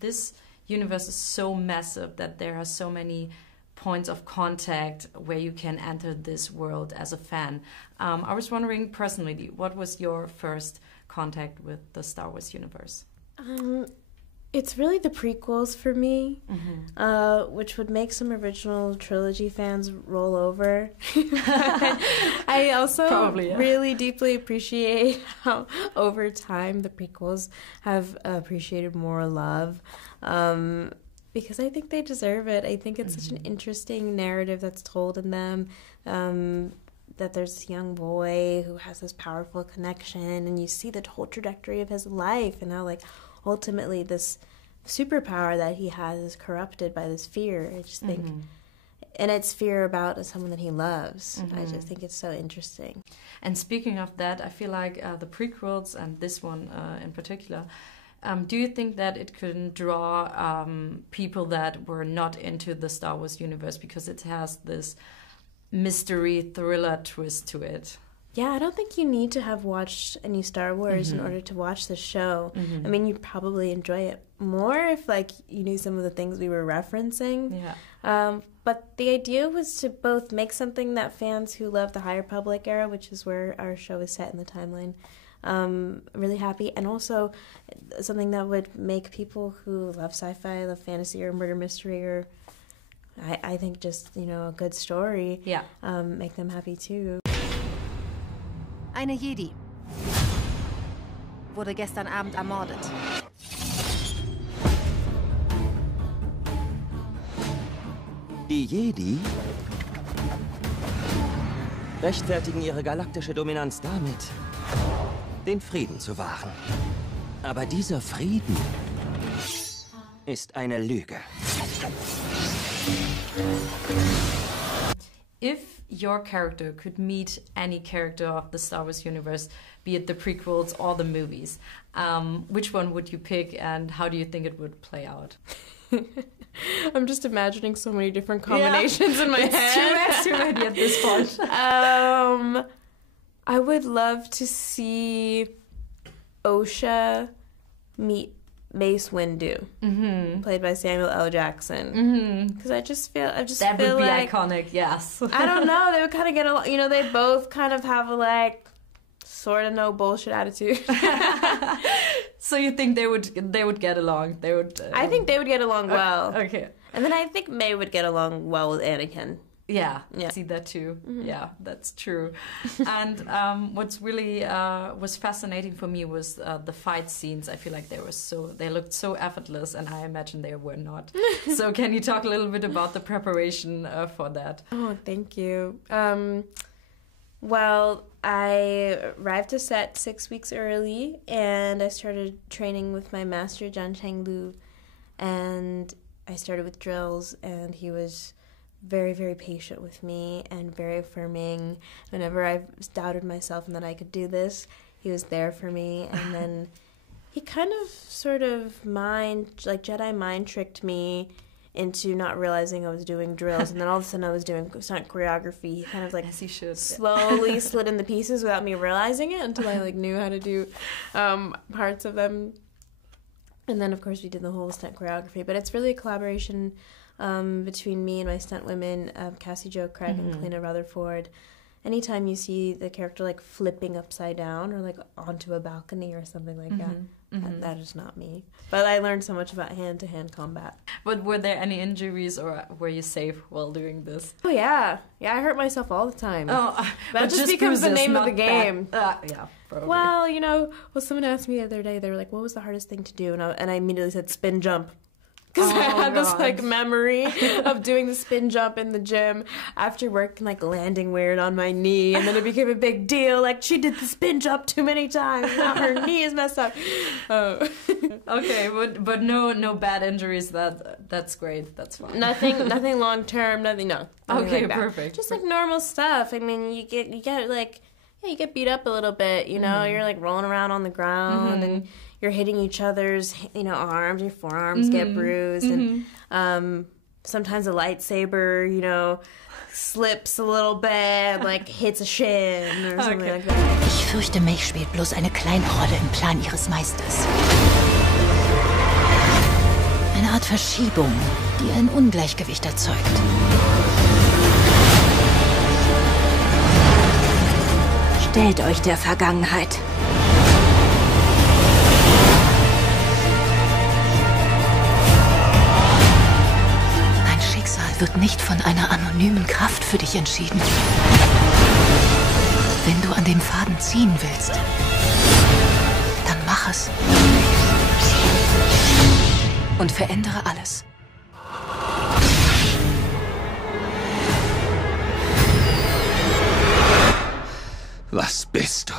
this universe is so massive that there are so many points of contact where you can enter this world as a fan. I was wondering personally, what was your first contact with the Star Wars universe? It's really the prequels for me, which would make some original trilogy fans roll over. I also really deeply appreciate how over time the prequels have appreciated more love. Because I think they deserve it. I think it's such an interesting narrative that's told in them, that there's this young boy who has this powerful connection, and you see the whole trajectory of his life, and how, like, ultimately this superpower that he has is corrupted by this fear. I just think, and it's fear about someone that he loves. I just think it's so interesting. And speaking of that, I feel like the prequels, and this one in particular, do you think that it could draw people that were not into the Star Wars universe because it has this mystery thriller twist to it? Yeah, I don't think you need to have watched any Star Wars in order to watch the show. I mean, you'd probably enjoy it more if, like, you knew some of the things we were referencing. Yeah. But the idea was to both make something that fans who love the High Republic era, which is where our show is set in the timeline, really happy, and also something that would make people who love sci-fi, love fantasy or murder mystery, or I think just, you know, a good story, make them happy too. Eine Jedi wurde gestern Abend ermordet. Die Jedi rechtfertigen ihre galaktische Dominanz damit, den Frieden zu wahren. Aber dieser Frieden ist eine Lüge. If your character could meet any character of the Star Wars universe, be it the prequels or the movies, which one would you pick, and how do you think it would play out? I'm just imagining so many different combinations in my head. It's too many at this point. I would love to see Osha meet Mace Windu, played by Samuel L. Jackson. Because I just feel that would be like, iconic. Yes. I don't know. They would kind of get along. You know, they both kind of have a, like, sort of no bullshit attitude. So you think they would get along? They would. I think they would get along well. Okay. And then I think May would get along well with Anakin. Yeah, I see that too. Yeah, that's true. And what's really was fascinating for me was the fight scenes. I feel like they looked so effortless, and I imagine they were not. So can you talk a little bit about the preparation for that? Oh, thank you. Well, I arrived to set 6 weeks early, and I started training with my master, John Chang Lu, and I started with drills, and he was very, very patient with me and very affirming. Whenever I doubted myself and that I could do this, he was there for me. And then he kind of sort of Jedi mind tricked me into not realizing I was doing drills, and then all of a sudden I was doing stunt choreography. He kind of like, as he should, slowly slid in the pieces without me realizing it until I like knew how to do parts of them. And then of course we did the whole stunt choreography. But it's really a collaboration between me and my stunt women, Cassie Jo Craig and Kalina Rutherford. Anytime you see the character like flipping upside down or like onto a balcony or something like that is not me. But I learned so much about hand-to-hand combat. But were there any injuries, or were you safe while doing this? Oh yeah, I hurt myself all the time. Oh, that just becomes the name of the game. Yeah, probably. Well, you know, someone asked me the other day. They were like, "What was the hardest thing to do?" And I immediately said spin jump. Because I had this like memory of doing the spin jump in the gym after work and like landing weird on my knee, and then it became a big deal. Like, she did the spin jump too many times. Now her knee is messed up. Oh. Okay, but no bad injuries. That's great. That's fine. Nothing long term. Nothing okay, like perfect. Just like normal stuff. I mean, you get like, you get beat up a little bit. You know, you're like rolling around on the ground and you're hitting each other's, arms, your forearms get bruised, and sometimes a lightsaber, slips a little bit, like hits a shin or something like that. Ich fürchte, May spielt bloß eine Kleinrolle im Plan ihres Meisters. Art Verschiebung, die ein Ungleichgewicht erzeugt. Stellt euch der Vergangenheit. Dein Schicksal wird nicht von einer anonymen Kraft für dich entschieden. Wenn du an dem Faden ziehen willst, dann mach es. Und verändere alles. Was bist du?